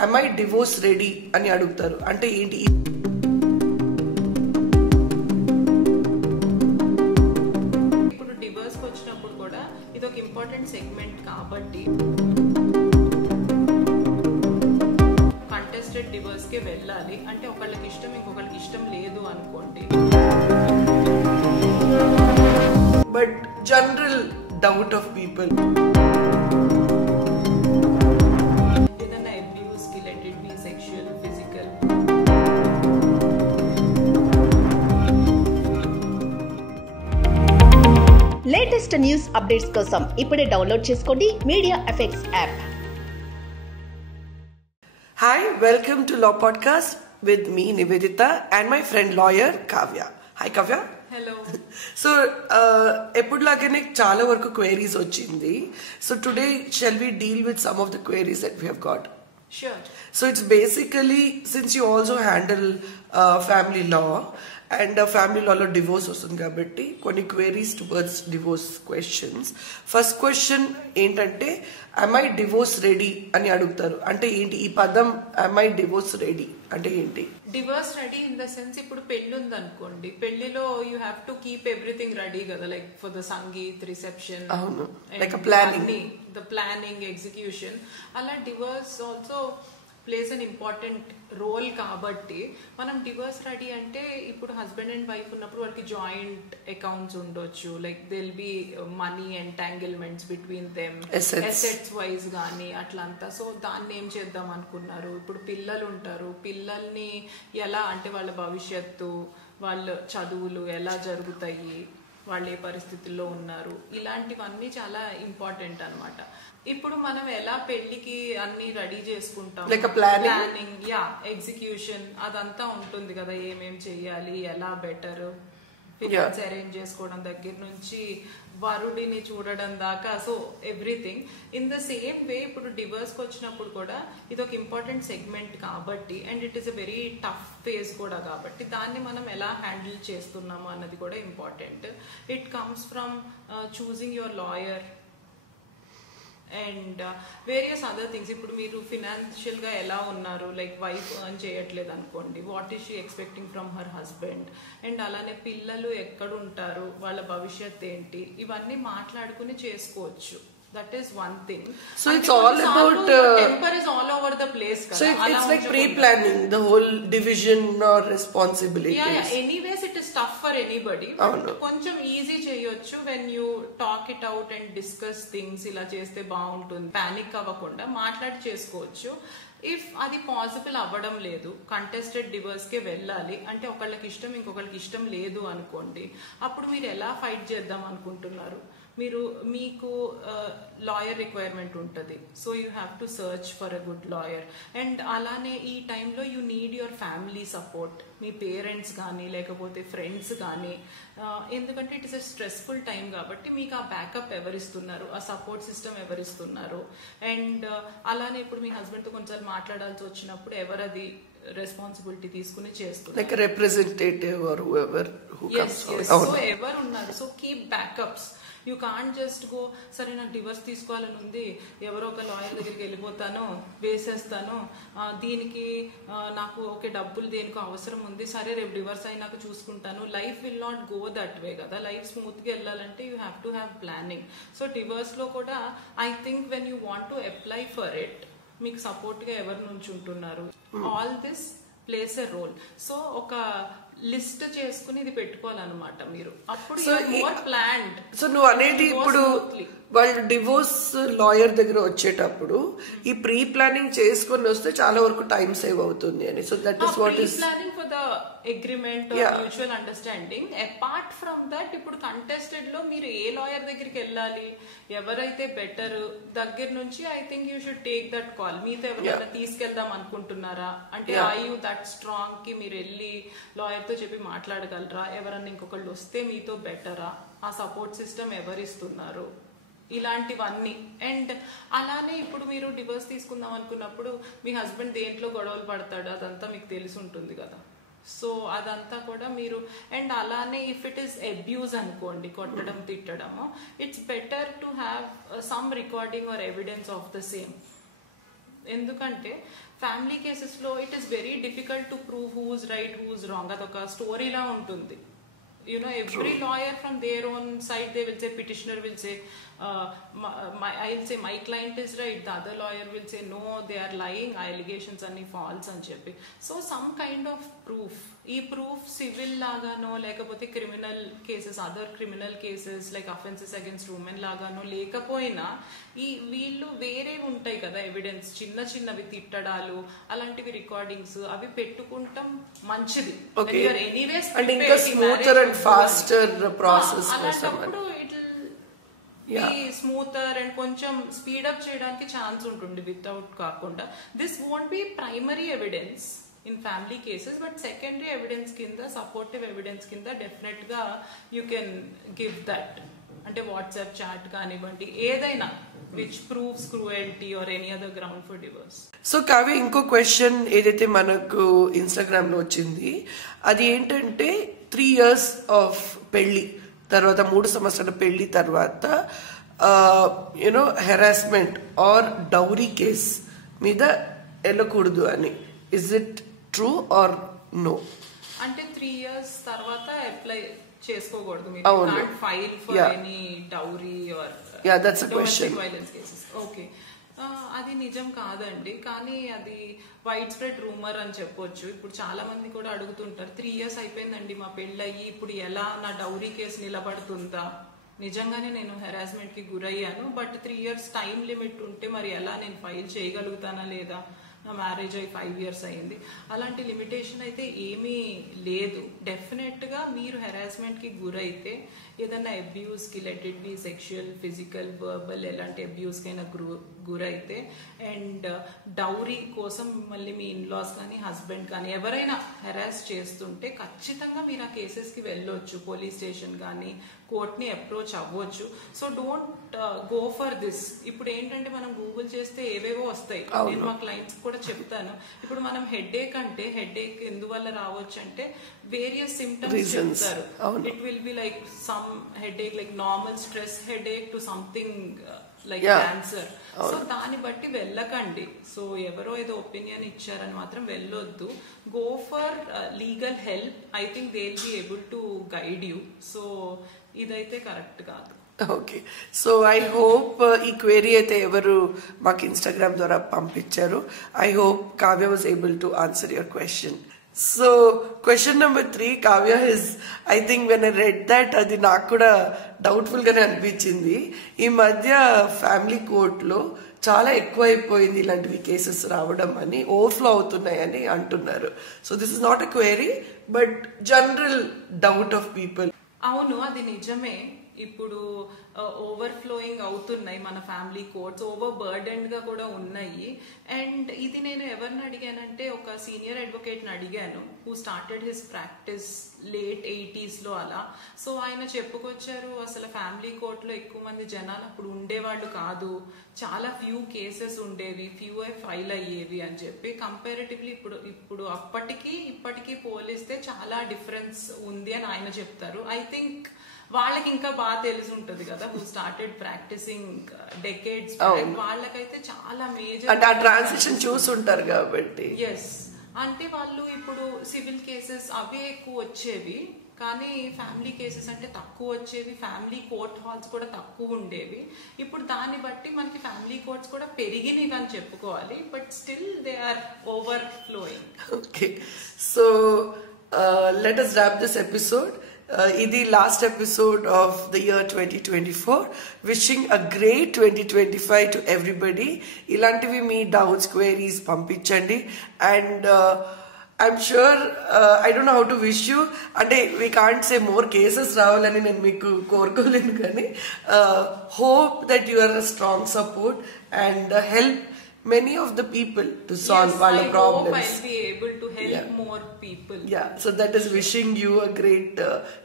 am I divorce ready అని అడుగుతారు. అంటే ఏంటి? ఇప్పుడు డివోర్స్ వచ్చినప్పుడు కూడా ఇది ఒక ఇంపార్టెంట్ సెగ్మెంట్ కాబట్టి కంటెస్టెడ్ డివోర్స్ కి వెళ్ళాలి. అంటే ఒకళ్ళకి ఇష్టం ఇంకొకళ్ళకి ఇష్టం లేదు అనుకోండి. But general doubt of people, ఏదైనా అబ్యూస్ కి, let it be sexual, physical, latest news updates కోసం ఇప్పుడే డౌన్లోడ్ చేసుకోండి media effects app. Hi, welcome to Law Podcast with me Nivedita and my friend lawyer Kavya. Hi Kavya. Hello. So ఎప్పుడులాగానే చాలా వరకు queries వచ్చింది. So today shall we deal with some of the queries that we have got? Sure. So it's basically, since you also handle family law and family law lo divorce వస్తుంది కాబట్టి కొన్ని queries towards divorce questions. First question ఏంటంటే am I divorce ready అని అడుగుతారు. అంటే ఏంటి ఈ పదం am I divorce ready అంటే ఏంటి? Divorce ready in the sense ఇప్పుడు పెళ్లి ఉంది అనుకోండి, పెళ్లిలో you have to keep everything ready కదా, like for the Sangeet, reception, అవును, like planning, the planning, execution. అలా divorce also plays an important role కాబట్టి మనం డివోర్స్ రెడీ అంటే ఇప్పుడు హస్బెండ్ అండ్ వైఫ్ ఉన్నప్పుడు వాళ్ళకి జాయింట్ అకౌంట్స్ ఉండొచ్చు, like there'll be money entanglements between them, assets wise కానీ అట్లంతా. సో దాన్ని ఏం చేద్దాం అనుకున్నారు. ఇప్పుడు పిల్లలు ఉంటారు, పిల్లల్ని ఎలా అంటే వాళ్ళ భవిష్యత్తు, వాళ్ళ చదువులు ఎలా జరుగుతాయి, వాళ్ళు ఏ పరిస్థితుల్లో ఉన్నారు, ఇలాంటివన్నీ చాలా ఇంపార్టెంట్ అన్నమాట. ఇప్పుడు మనం ఎలా పెళ్లికి అన్ని రెడీ చేసుకుంటాం, ప్లానింగ్, ఎగ్జిక్యూషన్ అదంతా ఉంటుంది కదా, ఏమేం చెయ్యాలి, ఎలా బెటర్, ఫినాన్స్ అరేంజ్ చేసుకోవడం దగ్గర నుంచి వరుడిని చూడడం దాకా. So everything in the same way ఇప్పుడు డివోర్స్కి వచ్చినప్పుడు కూడా ఇది ఒక ఇంపార్టెంట్ సెగ్మెంట్ కాబట్టి and it is a very tough phase కూడా కాబట్టి దాన్ని మనం ఎలా హ్యాండిల్ చేస్తున్నాము అన్నది కూడా important. It comes from choosing your lawyer and various other things. ఇప్పుడు మీరు ఫినాన్షియల్ గా ఎలా ఉన్నారు, లైక్ వైఫ్ ఎర్న్ చేయట్లేదు అనుకోండి, what is she expecting from her husband, and అలానే పిల్లలు ఎక్కడ ఉంటారు, వాళ్ళ భవిష్యత్ ఏంటి, ఇవన్నీ మాట్లాడుకుని చేసుకోవచ్చు. That is one thing. So it's all about temper is all over the place. So it's like pre-planning the whole division or responsibilities. Yeah. Anyways, it is tough for anybody. కొంచెం ఈజీ చేయొచ్చు when you talk it out and discuss things. ఇలా చేస్తే బాగుంటుంది, panic అవ్వకుండా మాట్లాడి చేసుకోవచ్చు. If అది possible అవ్వడం లేదు, కంటెస్టెడ్ డివోర్స్ కే వెళ్ళాలి అంటే ఒకళ్ళకి ఇష్టం ఇంకొకళ్ళకి ఇష్టం లేదు అనుకోండి, అప్పుడు మీరు ఎలా ఫైట్ చేద్దాం అనుకుంటున్నారు. మీకు లాయర్ రిక్వైర్మెంట్ ఉంటుంది, so you have to search for a good lawyer. And అలానే ఈ టైంలో you need your family support, me parents కానీ లేకపోతే ఫ్రెండ్స్ కానీ, ఎందుకంటే it is a stressful time కాబట్టి మీకు ఆ బ్యాకప్ ఎవరిస్తున్నారు, ఆ సపోర్ట్ సిస్టమ్ ఎవరిస్తున్నారు. అండ్ అలానే ఇప్పుడు మీ హస్బెండ్తో కొంచెం మాట్లాడాల్సి వచ్చినప్పుడు ఎవరది రెస్పాన్సిబిలిటీ తీసుకుని చేస్తున్నారు, like representative or whoever who comes. So ఎవరు ఉన్నారు, so keep backups. You can't just go, సరే నాకు డివోర్స్ తీసుకోవాలని ఉంది, ఎవరో ఒక లాయర్ దగ్గరికి వెళ్ళిపోతాను, వేసేస్తాను, దీనికి నాకు ఓకే డబ్బులు దేనికో అవసరం ఉంది, సరే రేపు డివోర్స్ అయి నాకు చూసుకుంటాను. Life will not go that way కదా. లైఫ్ స్మూత్గా వెళ్ళాలంటే you have to have planning. So డివోర్స్లో కూడా I think when you want to apply for it, మీకు సపోర్ట్గా ఎవరి నుంచి ఉంటున్నారు, all this plays a role. So ఒక లిస్ట్ చేసుకుని ఇది పెట్టుకోవాలన్నమాట మీరు, అప్పుడు మోర్ ప్లాన్డ్. సో నువ్వు అనేది ఇప్పుడు వాళ్ళు డివోర్స్ లాయర్ దగ్గర వచ్చేటప్పుడు ఈ ప్రీ ప్లానింగ్ చేసుకుని వస్తే చాలా వరకు టైం సేవ్ అవుతుంది అని. So that is what is planning for the agreement mutual understanding. Apart from that ఇప్పుడు కంటెస్టెడ్ లో మీరు ఏ లాయర్ దగ్గరికి వెళ్ళాలి, ఎవరైతే బెటర్ దగ్గర నుంచి I think you should take that call. మీతో ఎవరైనా తీసుకెళ్దాం అనుకుంటున్నారా అంటే ఐ యూ దట్ స్ట్రాంగ్ కి మీరు వెళ్ళి లాయర్ తో చెప్పి మాట్లాడగలరా, ఎవరన్నా ఇంకొకళ్ళు వస్తే మీతో బెటరా, ఆ సపోర్ట్ సిస్టమ్ ఎవరిస్తున్నారు, ఇలాంటివన్నీ. అండ్ అలానే ఇప్పుడు మీరు డివోర్స్ తీసుకుందాం అనుకున్నప్పుడు మీ హస్బెండ్ దేంట్లో గొడవలు పడతాడు అదంతా మీకు తెలిసి ఉంటుంది కదా. సో అదంతా కూడా మీరు, అండ్ అలానే ఇఫ్ ఇట్ ఈస్ అబ్యూజ్ అనుకోండి, కొట్టడం తిట్టడము, it's better to have some recording or evidence of the same. ఎందుకంటే ఫ్యామిలీ కేసెస్ లో it is very difficult to prove who's right who's wrong. అదొక స్టోరీలా ఉంటుంది. Every lawyer from their own side, they will say, petitioner will say, I'll say my client is right, the other lawyer will say no, they are lying, allegations are false అని చెప్పి. So some kind of proof, ఈ proof civil లాగానో లేకపోతే criminal cases, other criminal cases like offences against women లాగానో లేకపోయినా వీళ్ళు వేరే ఉంటాయి కదా ఎవిడెన్స్, చిన్న చిన్నవి తిట్టడాలు అలాంటివి రికార్డింగ్స్ అవి పెట్టుకుంటాం మంచిది. అలాంటప్పుడు స్మూతర్ అండ్ కొంచెం స్పీడప్ చేయడానికి ఛాన్స్ ఉంటుంది వితౌట్ కాకుండా. This won't be primary evidence in family cases, but secondary evidence కింద, సపోర్టివ్ ఎవిడెన్స్ కింద డెఫినెట్ గా యూ కెన్ గివ్ దట్. అంటే వాట్సాప్ చాట్ కానివ్వండి, ఏదైనా which proves cruelty or any other ground for divorce. So Kavya, ఇంకో question ఏదైతే మనకు Instagram లో వచ్చింది అది ఏంటంటే 3 years ఆఫ్ పెళ్లి తర్వాత, 3 సంవత్సరాల పెళ్లి తర్వాత హెరాస్మెంట్ ఆర్ డౌరీ కేస్ మీద వెళ్ళకూడదు అని. Is it true or no? అంటే 3 years తర్వాత అప్లై చేసుకోకూడదు మీరు, file for any dowry or domestic violence cases. Okay, అది నిజం కాదండి, కానీ అది వైడ్ స్ప్రెడ్ రూమర్ అని చెప్పొచ్చు. ఇప్పుడు చాలా మంది కూడా అడుగుతుంటారు, 3 years అయిపోయిందండి మా పెళ్ళయి, ఇప్పుడు ఎలా నా డౌరీ కేసు నిలబడుతుందా? నిజంగానే నేను హెరాస్మెంట్ కి గురయ్యాను, బట్ 3 years టైం లిమిట్ ఉంటే మరి ఎలా నేను ఫైల్ చేయగలుగుతానా లేదా? నా మ్యారేజ్ అయి 5 years అయింది. అలాంటి లిమిటేషన్ అయితే ఏమీ లేదు. డెఫినెట్ గా మీరు హెరాస్మెంట్ కి గురైతే, ఏదన్నా అబ్యూస్ కి, let it be sexual, physical, verbal, ఎలాంటి అబ్యూస్ కైనా గురైతే, అండ్ డౌరీ కోసం మళ్ళీ మీ ఇన్లాస్ కానీ హస్బెండ్ కానీ ఎవరైనా హెరాస్ చేస్తుంటే ఖచ్చితంగా మీరు ఆ కేసెస్ కి వెళ్ళొచ్చు, పోలీస్ స్టేషన్ కానీ కోర్ట్ని అప్రోచ్ అవ్వచ్చు. So don't go for this. ఇప్పుడు ఏంటంటే మనం గూగుల్ చేస్తే ఏవేవో వస్తాయి. నేను మా క్లయింట్స్ కూడా చెప్తాను, ఇప్పుడు మనం హెడేక్ అంటే హెడేక్ ఎందువల్ల రావచ్చు అంటే వేరియస్ సిమ్టమ్స్ చెప్తారు. It will be like some headache like normal stress headache to something like cancer. So దాన్ని బట్టి వెళ్ళకండి. సో ఎవరో ఏదో ఒపీనియన్ ఇచ్చారని మాత్రం వెళ్ళొద్దు. Go for legal help. I think they will be able to guide you. So ఇదైతే correct కాదు. ఓకే, సో ఐ హోప్ ఈ క్వెరీ అయితే ఎవరు మాకు ఇన్స్టాగ్రామ్ ద్వారా పంపించారు, I hope Kavya was able to answer your question. So question number 3, Kavya is, I think when I read that అది నాకు కూడా డౌట్ఫుల్ గానే అనిపించింది. ఈ మధ్య ఫ్యామిలీ కోర్టులో చాలా ఎక్కువైపోయింది ఇలాంటివి కేసెస్ రావడం అని, ఓవర్ఫ్లో అవుతున్నాయని అంటున్నారు. So this is not a query but general doubt of people. అవును, అది నిజమే. ఇప్పుడు ఓవర్ఫ్లోయింగ్ అవుతున్నాయి మన ఫ్యామిలీ కోర్ట్స్, ఓవర్ బర్డెన్డ్ గా కూడా ఉన్నాయి. అండ్ ఇది నేను ఎవరిని అడిగానంటే ఒక సీనియర్ అడ్వకేట్ ని అడిగాను, who started his practice late 80s లో అలా. సో ఆయన చెప్పుకొచ్చారు, అసలు ఫ్యామిలీ కోర్ట్ లో ఎక్కువ మంది జనాలు అప్పుడు ఉండేవాళ్ళు కాదు, చాలా ఫ్యూ కేసెస్ ఉండేవి, ఫ్యూ ఫైల్ అయ్యేవి అని చెప్పి. కంపారిటివ్లీ ఇప్పుడు అప్పటికి ఇప్పటికీ పోలిస్తే చాలా డిఫరెన్స్ ఉంది అని ఆయన చెప్తారు. ఐ థింక్ వాళ్ళకి ఇంకా బాగా తెలిసి ఉంటది కదా, who started practising decades back, వాళ్ళకైతే చాలా మేజర్ అంటే ఆ ట్రాన్సిషన్ చూసుంటారు కాబట్టి. ఎస్, అంటే వాళ్ళు ఇప్పుడు సివిల్ కేసెస్ అవే ఎక్కువ వచ్చేవి, కానీ ఫ్యామిలీ కేసెస్ అంటే తక్కువ వచ్చేవి, ఫ్యామిలీ కోర్ట్ హాల్స్ కూడా తక్కువ ఉండేవి. ఇప్పుడు దాన్ని బట్టి మనకి ఫ్యామిలీ కోర్ట్స్ కూడా పెరిగినవి అని చెప్పుకోవాలి, but still they are overflowing. Okay, so let us wrap this episode. Idi last episode of the year 2024. Wishing a great 2025 to everybody. Ilantivi me doubts, queries pampichandi, and I'm sure I don't know how to wish you. Ante we can't say more cases ravalani nenu meeku korukolenu gaani hope that you are a strong support and help many of the people to solve all the problems. I hope I'll be able to help more people. Yeah, so that is wishing you a great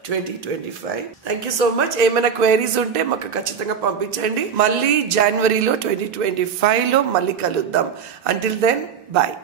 2025. Thank you so much. ఏమైనా queries ఉంటే మాకు ఖచ్చితంగా పంపించండి. మళ్ళీ జనవరిలో 2025 లో మళ్ళీ కలుద్దాం. Until then, bye.